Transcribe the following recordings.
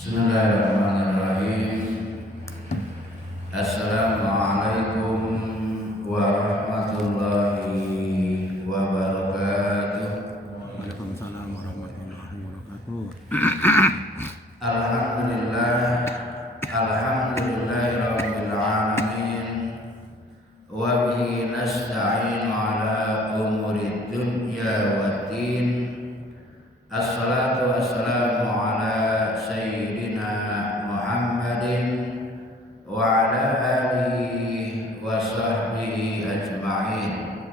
Bismillahirrahmanirrahim. Assalamualaikum warahmatullahi wabarakatuh. Waalaikumsalam warahmatullahi wabarakatuh. Alhamdulillah, alhamdulillahirabbil alamin. Wa bihi nasta'inu ala umurid dunya waddin. Assalatu wassalamu ala sayyidina Muhammadin wa ala alihi wa sahbihi ajma'in.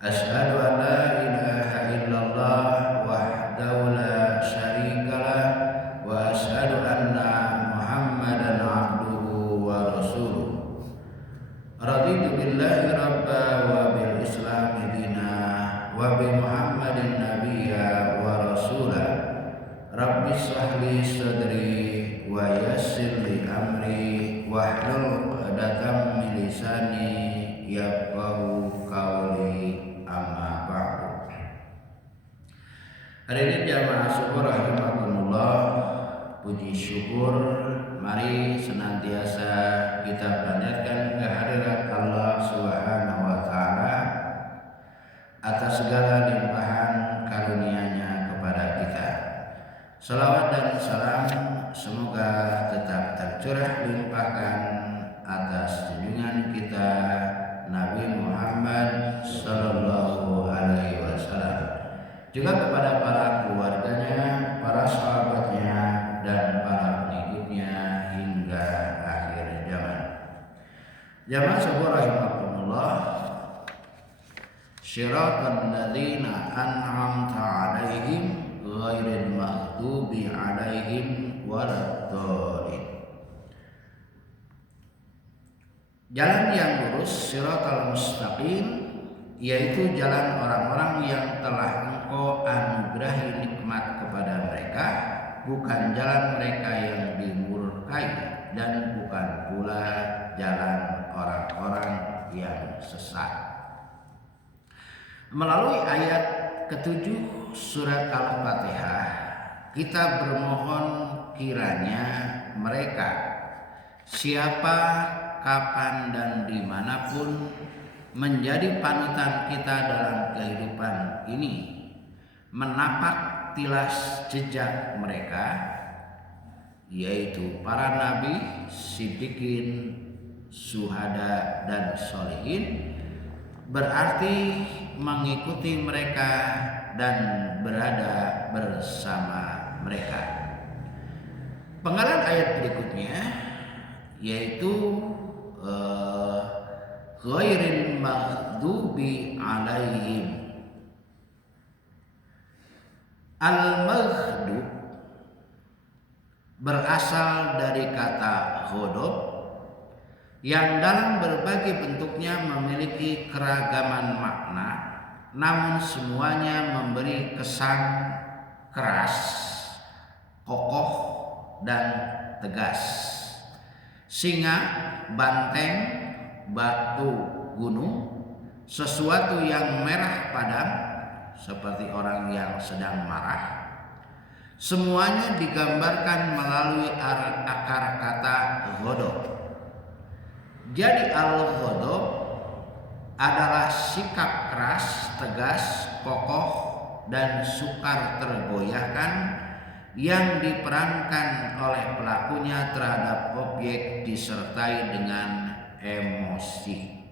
Asyhadu an la ilaha illallah wahdahu la syarikalah wa asyhadu anna Muhammadan abduhu wa rasuluh. Raditu billahi rabba wa bil islami dina wa bi Muhammadin nabiyya wa rasulah. Rabbi shrah li sadri wa yassir li amri wahlul 'uqdatam min lisani yafqahu qawli, amma ba'du. Hari ini jamaah syukur rahimakumullah, puji syukur mari senantiasa kita panjatkan kehadirat Allah Subhanahu wa taala atas segala limpahan karunia-Nya kepada kita. Salawat dan salam semoga tetap tercurah limpahkan atas junjungan kita Nabi Muhammad sallallahu alaihi wasallam, juga kepada para keluarganya, para sahabatnya, dan para pengikutnya hingga akhir zaman. Jamaah syukur rahimakumullah, syiratal ladzina an'amta 'alaihim ghairil maghdubi 'alaihim waladdallin. Jalan yang lurus, syiratal mustaqim, yaitu jalan orang-orang yang telah Engkau anugerahi nikmat kepada mereka, bukan jalan mereka yang dimurkai, dan bukan pula jalan orang-orang yang sesat. Melalui ayat ke-7 surat Al-Fatihah, kita bermohon kiranya mereka, siapa, kapan, dan dimanapun, menjadi panutan kita dalam kehidupan ini, menapak tilas jejak mereka, yaitu para nabi, siddiqin, syuhada, dan sholihin, berarti mengikuti mereka dan berada bersama mereka. Penggalan ayat berikutnya yaitu ghairil maghdubi alaihim. Al-maghdub berasal dari kata ghodab yang dalam berbagai bentuknya memiliki keragaman makna, namun semuanya memberi kesan keras, kokoh, dan tegas. Singa, banteng, batu gunung, sesuatu yang merah padam seperti orang yang sedang marah. Semuanya digambarkan melalui akar kata ghodab. Jadi al-ghodab adalah sikap keras, tegas, kokoh, dan sukar tergoyahkan yang diperankan oleh pelakunya terhadap objek disertai dengan emosi.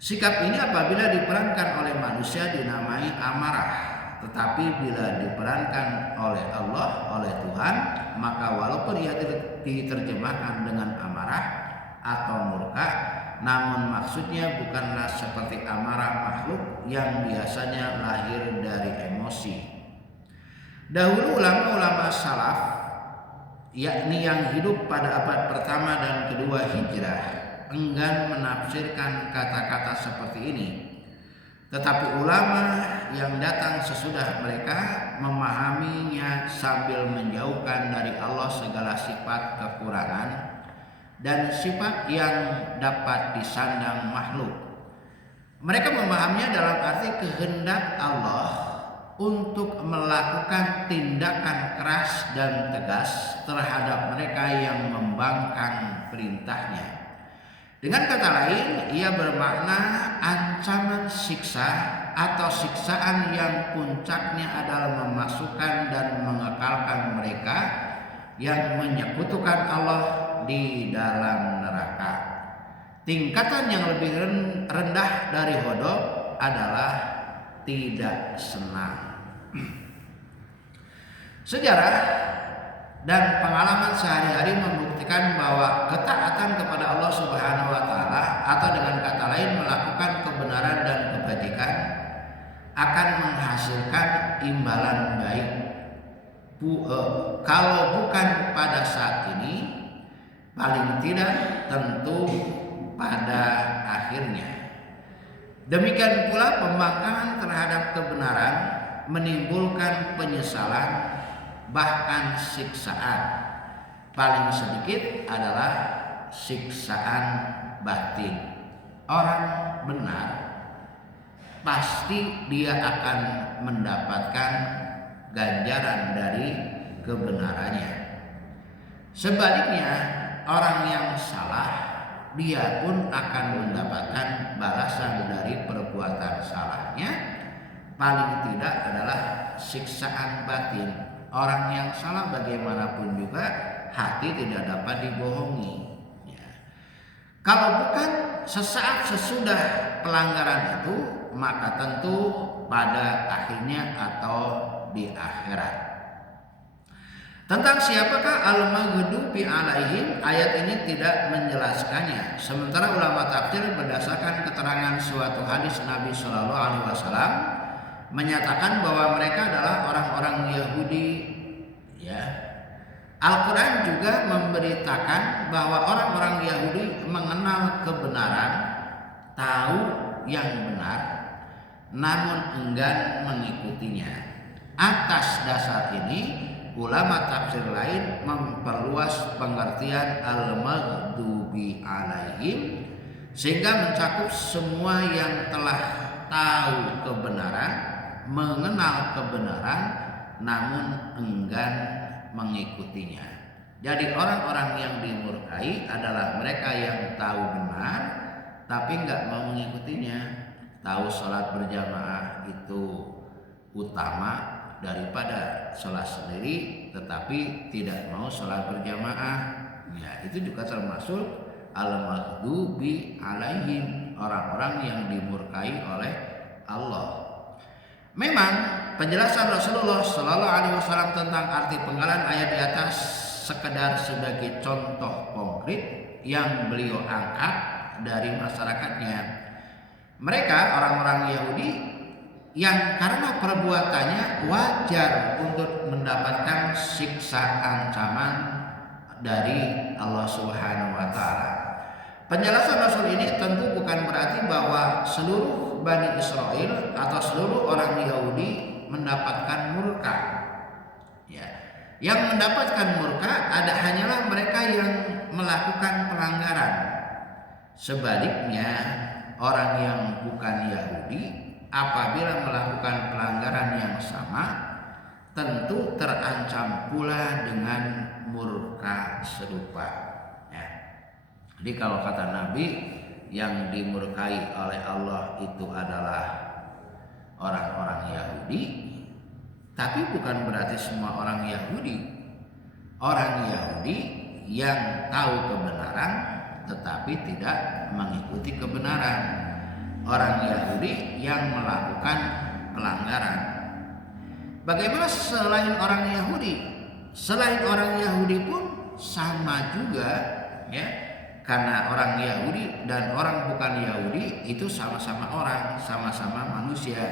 Sikap ini apabila diperankan oleh manusia dinamai amarah, tetapi bila diperankan oleh Allah, oleh Tuhan, maka walaupun ia diterjemahkan dengan amarah atau murka, namun maksudnya bukanlah seperti amarah makhluk yang biasanya lahir dari emosi. Dahulu ulama-ulama salaf, yakni yang hidup pada abad pertama dan kedua hijrah, enggan menafsirkan kata-kata seperti ini. Tetapi ulama yang datang sesudah mereka memahaminya sambil menjauhkan dari Allah segala sifat kekurangan dan sifat yang dapat disandang makhluk. Mereka memahaminya dalam arti kehendak Allah untuk melakukan tindakan keras dan tegas terhadap mereka yang membangkang perintahnya. Dengan kata lain, ia bermakna ancaman siksa atau siksaan yang puncaknya adalah memasukkan dan mengekalkan mereka yang menyekutukan Allah di dalam neraka. Tingkatan yang lebih rendah dari ghadab adalah tidak senang. Sejarah dan pengalaman sehari-hari membuktikan bahwa ketaatan kepada Allah Subhanahu wa taala atau dengan kata lain melakukan kebenaran dan kebajikan akan menghasilkan imbalan baik. Kalau bukan pada saat ini, paling tidak tentu pada akhirnya. Demikian pula pembangkangan terhadap kebenaran menimbulkan penyesalan bahkan siksaan. Paling sedikit adalah siksaan batin. Orang benar pasti dia akan mendapatkan ganjaran dari kebenarannya. Sebaliknya, orang yang salah dia pun akan mendapatkan balasan dari perbuatan salahnya. Paling tidak adalah siksaan batin. Orang yang salah bagaimanapun juga hati tidak dapat dibohongi. Ya. Kalau bukan sesaat sesudah pelanggaran itu, maka tentu pada akhirnya atau di akhirat. Tentang siapakah al-maghdubi alaihim, ayat ini tidak menjelaskannya. Sementara ulama tafsir berdasarkan keterangan suatu hadis Nabi Shallallahu Alaihi Wasallam menyatakan bahwa mereka adalah orang-orang Yahudi. Ya, Al-Quran juga memberitakan bahwa orang-orang Yahudi mengenal kebenaran, tahu yang benar, namun enggan mengikutinya. Atas dasar ini, ulama tafsir lain memperluas pengertian al-maghdubi alaihim sehingga mencakup semua yang telah tahu kebenaran, mengenal kebenaran, namun enggan mengikutinya. Jadi orang-orang yang dimurkai adalah mereka yang tahu benar tapi enggak mau mengikutinya. Tahu sholat berjamaah itu utama daripada sholat sendiri, tetapi tidak mau sholat berjamaah. Ya, itu juga termasuk al-maghdubi alaihim, orang-orang yang dimurkai oleh Allah. Memang penjelasan Rasulullah Shallallahu Alaihi Wasallam tentang arti penggalan ayat di atas sekedar sebagai contoh konkret yang beliau angkat dari masyarakatnya. Mereka orang-orang Yahudi yang karena perbuatannya wajar untuk mendapatkan siksa ancaman dari Allah Subhanahu wa taala. Penjelasan Rasul ini tentu bukan berarti bahwa seluruh Bani Israel atau seluruh orang Yahudi mendapatkan murka. Ya. Yang mendapatkan murka hanyalah mereka yang melakukan pelanggaran. Sebaliknya, orang yang bukan Yahudi apabila melakukan pelanggaran yang sama tentu terancam pula dengan murka serupa. Ya. Jadi kalau kata Nabi, yang dimurkai oleh Allah itu adalah orang-orang Yahudi, tapi bukan berarti semua orang Yahudi. Orang Yahudi yang tahu kebenaran tetapi tidak mengikuti kebenaran. Orang Yahudi yang melakukan pelanggaran. Bagaimana selain orang Yahudi? Selain orang Yahudi pun sama juga, ya. Karena orang Yahudi dan orang bukan Yahudi itu sama-sama orang, sama-sama manusia.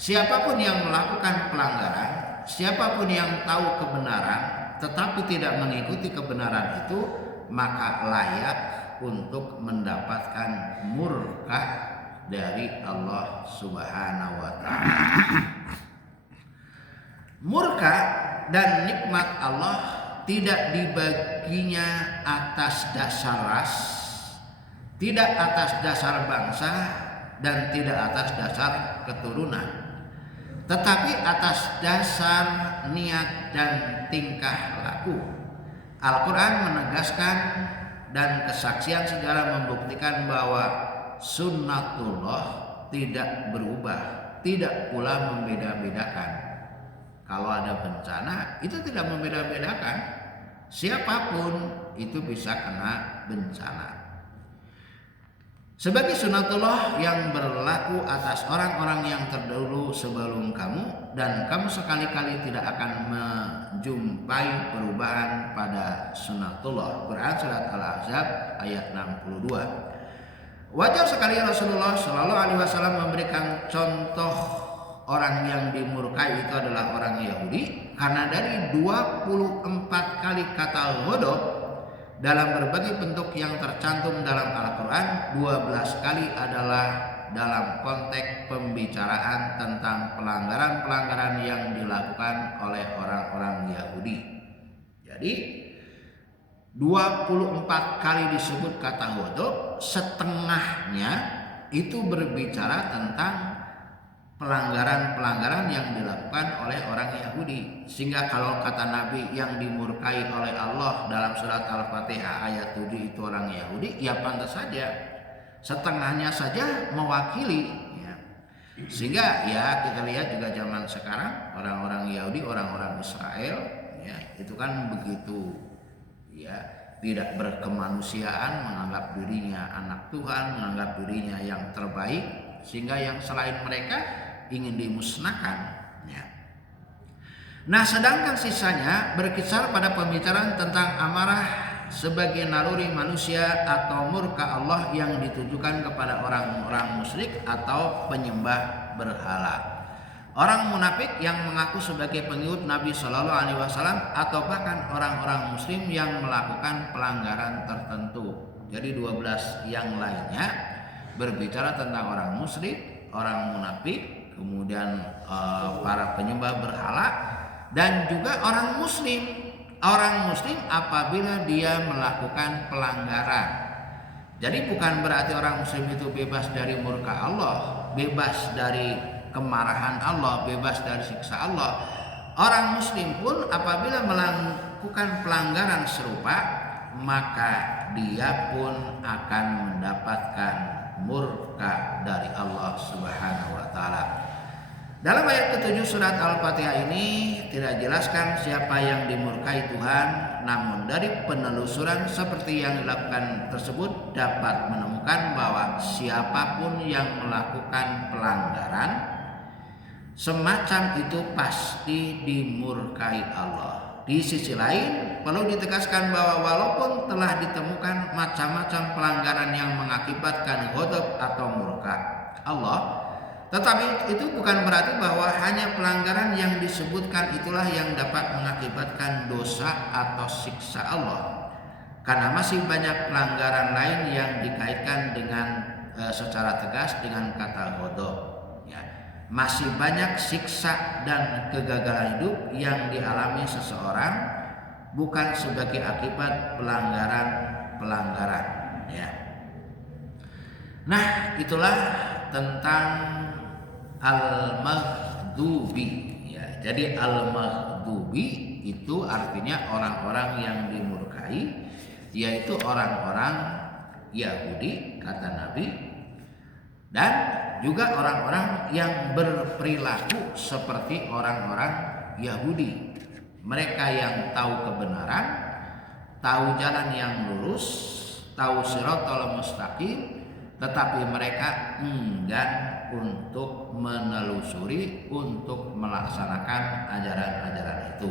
Siapapun yang melakukan pelanggaran, siapapun yang tahu kebenaran tetapi tidak mengikuti kebenaran itu, maka layak untuk mendapatkan murka dari Allah Subhanahu wa taala. Murka dan nikmat Allah tidak dibaginya atas dasar ras, tidak atas dasar bangsa, dan tidak atas dasar keturunan. tetapi atas dasar niat dan tingkah laku. Al-Quran menegaskan dan kesaksian sejarah membuktikan bahwa sunnatullah tidak berubah, tidak pula membeda-bedakan. Kalau ada bencana itu tidak membeda-bedakan, siapapun itu bisa kena bencana. Sebagai sunnatullah yang berlaku atas orang-orang yang terdahulu sebelum kamu, dan kamu sekali-kali tidak akan menjumpai perubahan pada sunnatullah. Quran surat Al-Ahzab ayat 62. Wajar sekali Rasulullah Shallallahu Alaihi Wasallam memberikan contoh orang yang dimurkai itu adalah orang Yahudi, karena dari 24 kali kata ghadab dalam berbagai bentuk yang tercantum dalam Al-Quran, 12 kali adalah dalam konteks pembicaraan tentang pelanggaran-pelanggaran yang dilakukan oleh orang-orang Yahudi. Jadi 24 kali disebut kata ghadab, setengahnya itu berbicara tentang pelanggaran-pelanggaran yang dilakukan oleh orang Yahudi. Sehingga kalau kata Nabi yang dimurkai oleh Allah dalam surat Al-Fatihah ayat 7 itu orang Yahudi, ya pantas saja setengahnya saja mewakili ya. Sehingga ya kita lihat juga zaman sekarang orang-orang Yahudi, orang-orang Israel ya, itu kan begitu ya, tidak berkemanusiaan, menganggap dirinya anak Tuhan, menganggap dirinya yang terbaik, sehingga yang selain mereka ingin dimusnahkan ya. Nah, sedangkan sisanya berkisar pada pembicaraan tentang amarah sebagai naluri manusia atau murka Allah yang ditujukan kepada orang-orang musyrik atau penyembah berhala, orang munafik yang mengaku sebagai pengikut Nabi Shallallahu Alaihi Wasallam, atau bahkan orang-orang Muslim yang melakukan pelanggaran tertentu. Jadi 12 yang lainnya berbicara tentang orang musyrik, orang munafik, kemudian para penyembah berhala, dan juga orang muslim. Orang muslim apabila dia melakukan pelanggaran. Jadi bukan berarti orang muslim itu bebas dari murka Allah, bebas dari kemarahan Allah, bebas dari siksa Allah. Orang muslim pun apabila melakukan pelanggaran serupa, maka dia pun akan mendapatkan murka dari Allah Subhanahu wa taala. Dalam ayat ke-7 surat Al-Fatihah ini tidak jelaskan siapa yang dimurkai Tuhan, namun dari penelusuran seperti yang dilakukan tersebut dapat menemukan bahwa siapapun yang melakukan pelanggaran semacam itu pasti dimurkai Allah. Di sisi lain, perlu ditegaskan bahwa walaupun telah ditemukan macam-macam pelanggaran yang mengakibatkan ghadab atau murka Allah, tetapi itu bukan berarti bahwa hanya pelanggaran yang disebutkan itulah yang dapat mengakibatkan dosa atau siksa Allah. Karena masih banyak pelanggaran lain yang dikaitkan dengan secara tegas dengan kata ghadab. Ya. Masih banyak siksa dan kegagalan hidup yang dialami seseorang bukan sebagai akibat pelanggaran-pelanggaran. Ya. Nah, itulah tentang al-maghdubi ya. Jadi al-maghdubi itu artinya orang-orang yang dimurkai, yaitu orang-orang Yahudi kata Nabi, dan juga orang-orang yang berperilaku seperti orang-orang Yahudi. Mereka yang tahu kebenaran, tahu jalan yang lurus, tahu shiratal mustaqim, tetapi mereka enggan untuk menelusuri, untuk melaksanakan ajaran-ajaran itu.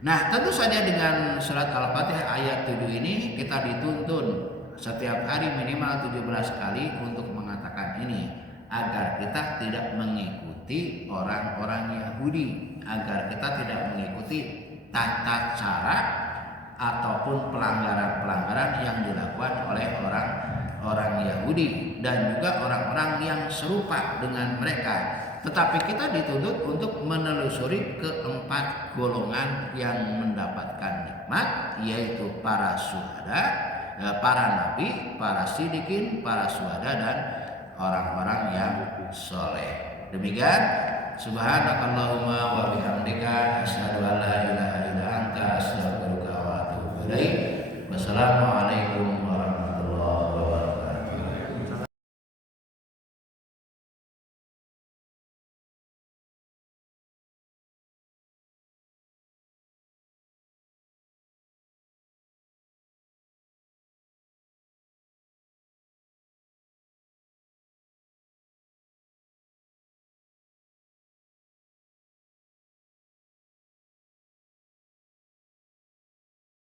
Nah, tentu saja dengan surat Al-Fatihah ayat 7 ini kita dituntun setiap hari minimal 17 kali untuk mengatakan ini, agar kita tidak mengikuti orang-orang Yahudi, agar kita tidak mengikuti tata cara ataupun pelanggaran-pelanggaran yang dilakukan oleh orang Yahudi dan juga orang-orang yang serupa dengan mereka. Tetapi kita dituntut untuk menelusuri keempat golongan yang mendapatkan nikmat, yaitu para syuhada, para nabi, para sidikin, para syuhada, dan orang-orang yang soleh. Demikian Subhanakallahumma wa bihamdika asyhadu an la ilaha illa anta astaghfiruka wa atubu ilaik. Wassalamualaikum